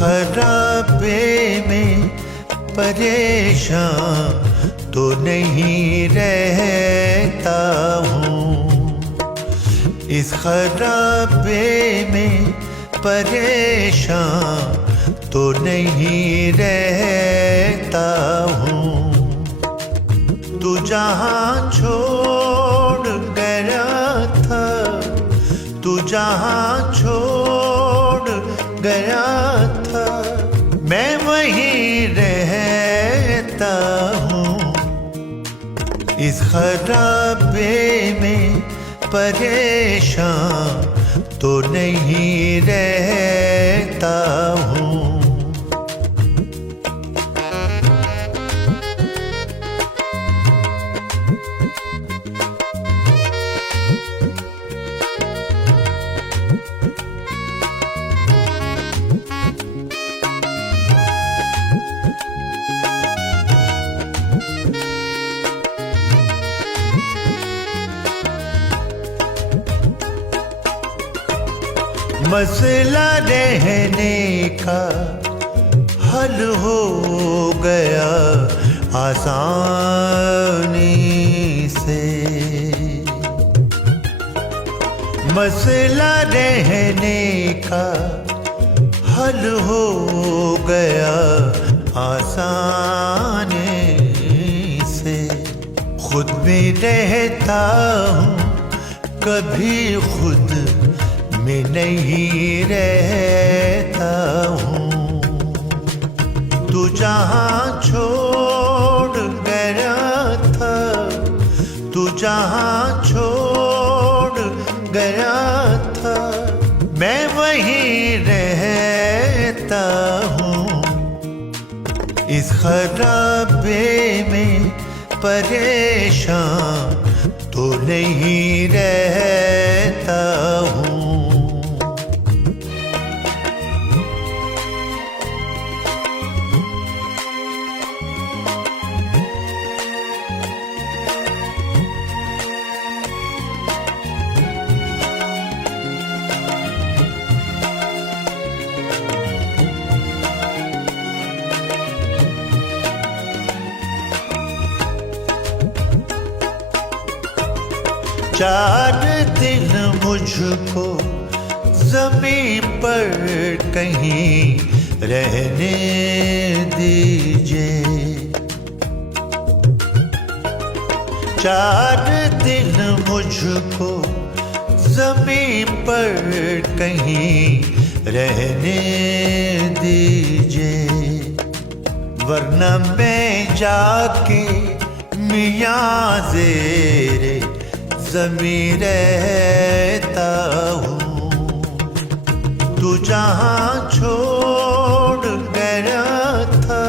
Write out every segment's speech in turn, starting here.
खराबे में परेशान तो नहीं रहता हूँ। इस खराबे में परेशान तो नहीं रहता हूँ। तू जहाँ छोड़ गया था, तू जहाँ छोड़ गया था, मैं वहीं रहता हूँ। इस खराबे में परेशान तो नहीं रहता हूँ। मसला रहने का हल हो गया आसानी से। मसला रहने का हल हो गया आसानी से। खुद में रहता हूँ, कभी खुद मैं नहीं रहता हूँ। तू जहाँ छोड़ गया था, तू जहाँ छोड़ गया था, मैं वहीं रहता हूँ। इस खराबे में परेशान तो नहीं रहता हूँ। चार दिन मुझको ज़मीन पर कहीं रहने दीजिए। चार दिन मुझको ज़मीन पर कहीं रहने दीजिए, वरना मैं जाके मियाँ ज़ेरे ज़मीं रहता हूँ। तू जहाँ छोड़ गया था,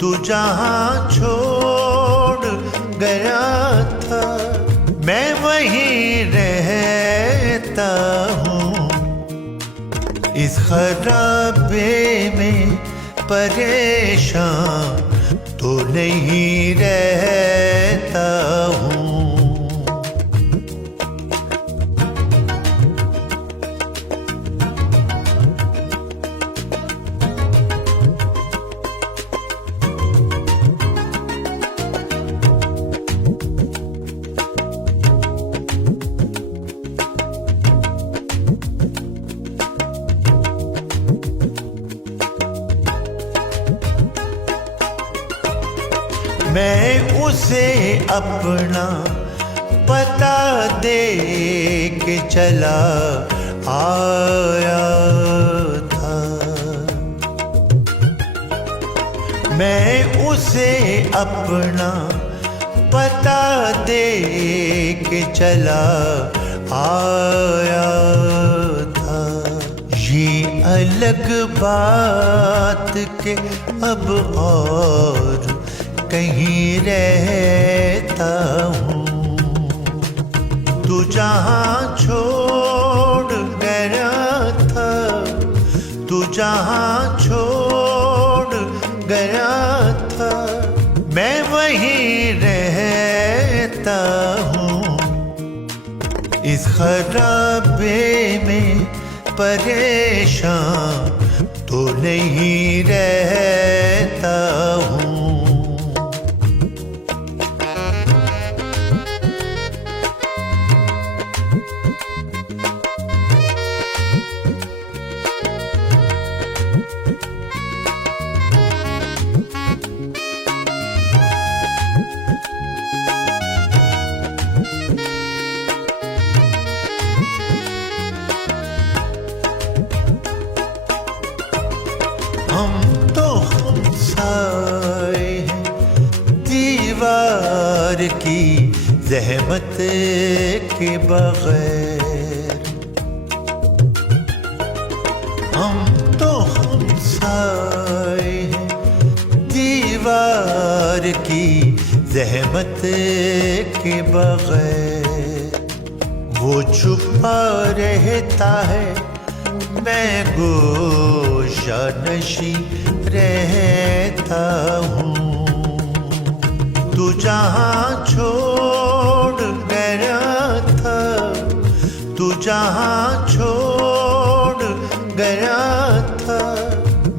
तू जहाँ छोड़ गया था, मैं वहीं रहता हूँ। इस खराबे में परेशान तो नहीं रहता हूँ। मैं उसे अपना पता दे के चला आया था। मैं उसे अपना पता दे के चला आया था। ये अलग बात के अब और कहीं रहता हूँ। तू जहाँ छोड़ गया था, तू जहाँ छोड़ गया था, मैं वहीं रहता हूँ। इस खराबे में परेशान तो नहीं रहता हूँ। हम तो हमसाए हैं दीवार की ज़हमत के बगैर। हम तो हमसाए हैं दीवार की ज़हमत के बगैर। वो छुपा रहता है, मैं गोशा नशी रहता हूँ। तू जहाँ छोड़ गया था, तू जहाँ छोड़ गया था,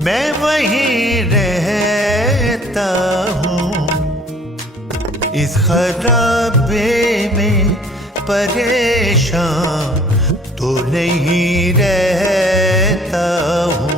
मैं वहीं रहता हूँ। इस खराबे में परेशान तो नहीं रहता हूँ।